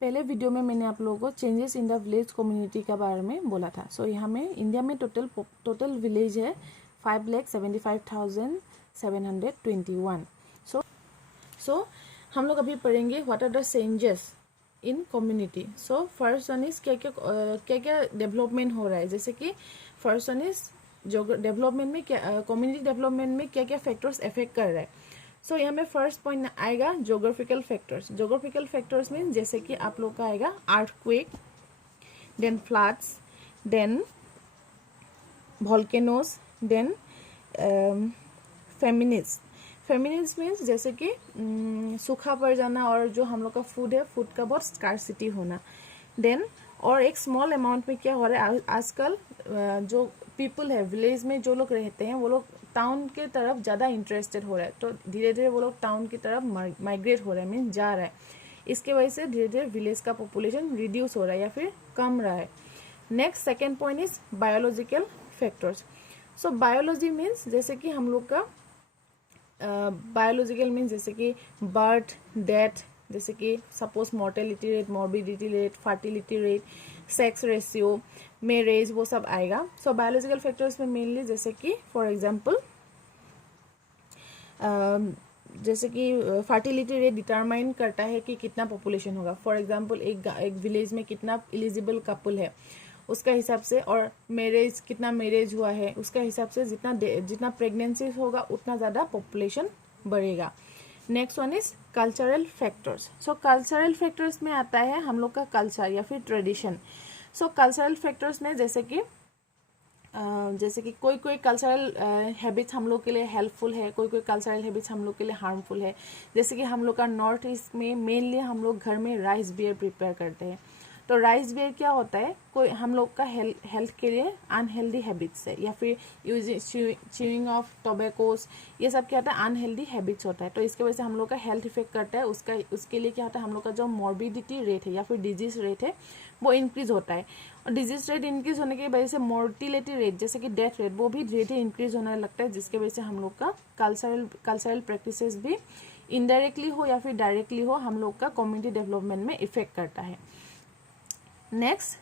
पहले वीडियो में मैंने आप लोगों को changes in the village community के बारे में बोला था। सो यहाँ में इंडिया में टोटल विलेज है 5,75,721। सो हम लोग अभी पढ़ेंगे what are the changes in community. So first one is क्या क्या डेवलपमेंट हो रहा है। जैसे कि फर्स्ट वन इज जो डेवलपमेंट में क्या कम्युनिटी डेवलपमेंट में क्या क्या फैक्टर्स इफेक्ट कर रहा है। सो यहाँ में फर्स्ट पॉइंट आएगा geographical factors. Geographical factors mean जैसे कि आप लोग का आएगा earthquake, then floods, then volcanoes, then famines means जैसे कि सूखा पड़ जाना और जो हम लोग का फूड है फूड का बहुत स्कार्सिटी होना। देन और एक स्मॉल अमाउंट में क्या हो रहा है आजकल जो पीपल है विलेज में जो लोग रहते हैं वो लोग टाउन के तरफ ज़्यादा इंटरेस्टेड हो रहा है, तो धीरे धीरे वो लोग टाउन की तरफ माइग्रेट हो रहा है, मीन जा रहा है। इसके वजह से धीरे धीरे विलेज का पॉपुलेशन रिड्यूस हो रहा है या फिर कम रहा है। Next second point is biological factors. So biology means जैसे कि हम लोग का बायोलॉजिकल मीन्स जैसे कि बर्थ, डेथ, जैसे कि suppose mortality rate, morbidity rate, fertility rate, sex ratio, marriage, वो सब आएगा। सो बायोलॉजिकल फैक्टर्स में मेनली जैसे कि फॉर एग्जांपल जैसे कि फर्टिलिटी रेट डिटरमाइन करता है कि कितना पॉपुलेशन होगा। फॉर एग्जांपल एक विलेज में कितना एलिजिबल कपल है उसका हिसाब से, और मैरिज कितना मैरिज हुआ है उसका हिसाब से जितना प्रेगनेंसी होगा उतना ज़्यादा पॉपुलेशन बढ़ेगा। Next one is cultural factors. So cultural factors में आता है हम लोग का कल्चर या फिर ट्रेडिशन। सो कल्चरल फैक्टर्स में जैसे कि कोई कल्चरल हैबिट्स हम लोग के लिए हेल्पफुल है, कोई कल्चरल हैबिट्स हम लोग के लिए हार्मफुल है। जैसे कि हम लोग का नॉर्थ ईस्ट में मेनली हम लोग घर में राइस बियर प्रिपेयर करते हैं, तो राइस बियर क्या होता है कोई हम लोग का हेल्थ के लिए अनहेल्दी हैबिट्स है, या फिर च्यूइंग ऑफ टोबैकोस, ये सब क्या होता है अनहेल्दी हैबिट्स होता है, तो इसके वजह से हम लोग का हेल्थ इफेक्ट करता है। उसके लिए क्या होता है हम लोग का जो मॉर्बिडिटी रेट है या फिर डिजीज रेट है वो इंक्रीज होता है, और डिजीज रेट इंक्रीज होने की वजह से मोर्टिलिटी रेट जैसे कि डेथ रेट वो भी धीरे धीरे इंक्रीज होने लगता है, जिसके वजह से हम लोग का कल्चरल प्रैक्टिसेस भी इनडायरेक्टली हो या फिर डायरेक्टली हो हम लोग का कम्युनिटी डेवलपमेंट में इफेक्ट करता है। Next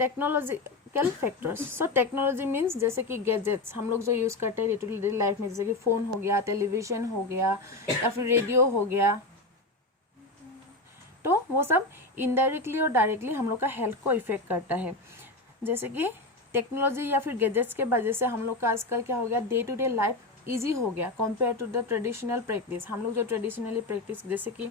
technological factors. So technology means जैसे कि गैजेट्स हम लोग जो यूज़ करते हैं डे टू डे लाइफ में, जैसे कि फ़ोन हो गया, टेलीविज़न हो गया या फिर रेडियो हो गया, तो वो सब इनडायरेक्टली और डायरेक्टली हम लोग का हेल्थ को इफेक्ट करता है। जैसे कि टेक्नोलॉजी या फिर गैजेट्स के वजह से हम लोग का आजकल क्या हो गया day to day life easy हो गया compare to the traditional practice. हम लोग जो ट्रेडिशनली प्रैक्टिस जैसे कि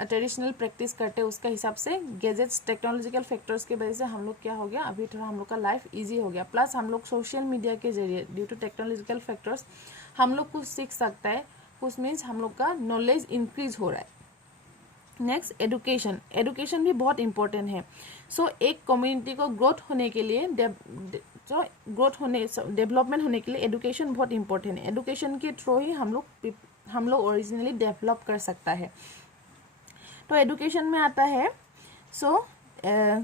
ट्रेडिशनल प्रैक्टिस करते हैं उसका हिसाब से गैजेट्स टेक्नोलॉजिकल फैक्टर्स की वजह से हम लोग क्या हो गया अभी थोड़ा हम लोग का लाइफ इजी हो गया। प्लस हम लोग सोशल मीडिया के जरिए ड्यू टू टेक्नोलॉजिकल फैक्टर्स हम लोग कुछ सीख सकता है, कुछ मीन्स हम लोग का नॉलेज इंक्रीज हो रहा है। नेक्स्ट एडुकेशन भी बहुत इंपॉर्टेंट है। सो एक कम्युनिटी को ग्रोथ होने के लिए डेवलपमेंट होने के लिए एडुकेशन बहुत इंपॉर्टेंट है। एडुकेशन के थ्रू ही हम लोग ओरिजिनली डेवलप कर सकता है। तो एडुकेशन में आता है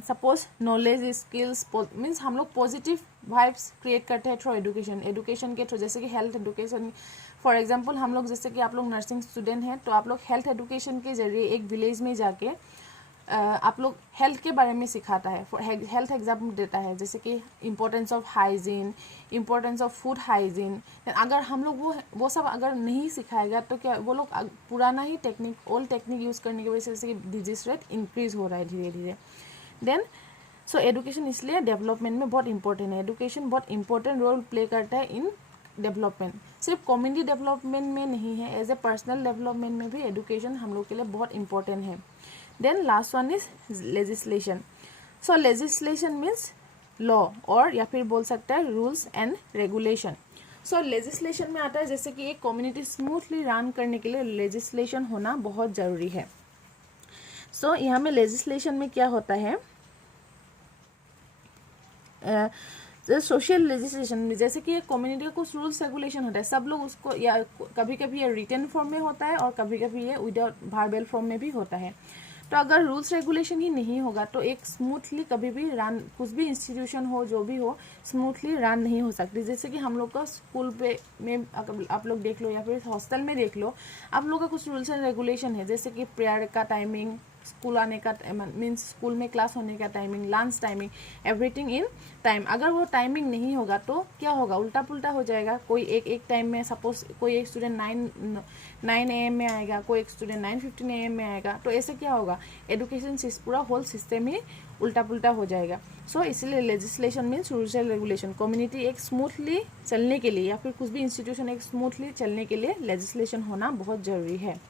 सपोज नॉलेज स्किल्स मीन्स हम लोग पॉजिटिव वाइब्स क्रिएट करते हैं थ्रू एडुकेशन के थ्रू। जैसे कि हेल्थ एडुकेशन फॉर एग्जांपल हम लोग जैसे कि आप लोग नर्सिंग स्टूडेंट हैं तो आप लोग हेल्थ एडुकेशन के जरिए एक विलेज में जाके आप लोग हेल्थ के बारे में सिखाता है, हेल्थ एग्जाम देता है, जैसे कि importance of hygiene, importance of food hygiene. अगर हम लोग वो सब अगर नहीं सिखाएगा तो क्या वो लोग पुराना ही टेक्निक ओल्ड टेक्निक यूज़ करने की वजह से जैसे कि डिजीज रेट इंक्रीज हो रहा है धीरे धीरे। देन सो एडुकेशन इसलिए डेवलपमेंट में बहुत इंपॉर्टेंट है। एडुकेशन बहुत इंपॉर्टेंट रोल प्ले करता है इन डेवलपमेंट, सिर्फ कम्युनिटी डेवलपमेंट में नहीं है, एज ए पर्सनल डेवलपमेंट में भी एडुकेशन हम लोग के लिए बहुत इंपॉर्टेंट है। Then last one is legislation. So legislation means law और या फिर बोल सकते हैं rules and regulation. So legislation में आता है जैसे कि एक कम्युनिटी स्मूथली रन करने के लिए लेजिस्लेशन होना बहुत ज़रूरी है। सो यहाँ में लेजिस्लेशन में क्या होता है सोशल लेजिस्लेशन में जैसे कि कम्युनिटी का कुछ रूल्स रेगुलेशन होता है, सब लोग उसको या कभी कभी ये रिटन फॉर्म में होता है और कभी कभी ये विदाउट वर्बल फॉर्म में भी होता है। तो अगर रूल्स रेगुलेशन ही नहीं होगा तो एक स्मूथली कभी भी रन, कुछ भी इंस्टीट्यूशन हो जो भी हो, स्मूथली रन नहीं हो सकती। जैसे कि हम लोग का स्कूल पे में आप लोग देख लो या फिर हॉस्टल में देख लो, आप लोग का कुछ रूल्स एंड रेगुलेशन है, जैसे कि प्रेयर का टाइमिंग, स्कूल आने का मीन्स स्कूल में क्लास होने का timing, lunch timing, everything in time. अगर वो टाइमिंग नहीं होगा तो क्या होगा, उल्टा पुल्टा हो जाएगा। कोई एक टाइम में, सपोज कोई एक स्टूडेंट 9 AM में आएगा, कोई एक स्टूडेंट 9:15 AM में आएगा, तो ऐसे क्या होगा, एजुकेशन पूरा होल सिस्टम ही उल्टा पुल्टा हो जाएगा। सो इसीलिए legislation means rules and regulation. Community एक स्मूथली चलने के लिए या फिर कुछ भी इंस्टीट्यूशन एक स्मूथली चलने के लिए लेजिस्लेशन होना बहुत ज़रूरी है।